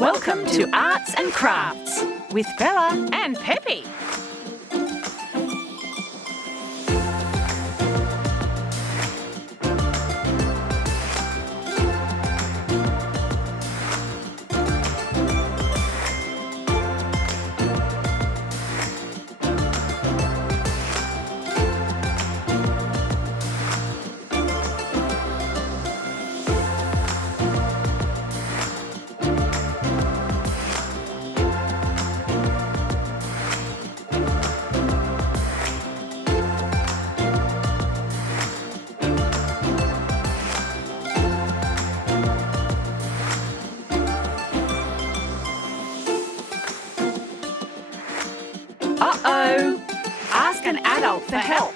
Welcome to Arts and Crafts with Bella and Peppy. Uh-oh! Ask an adult for help.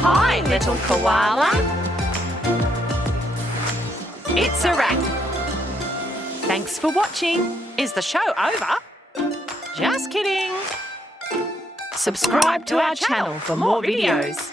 Hi, little koala. It's a wrap. Thanks for watching. Is the show over? Just kidding. Subscribe to our channel for more videos.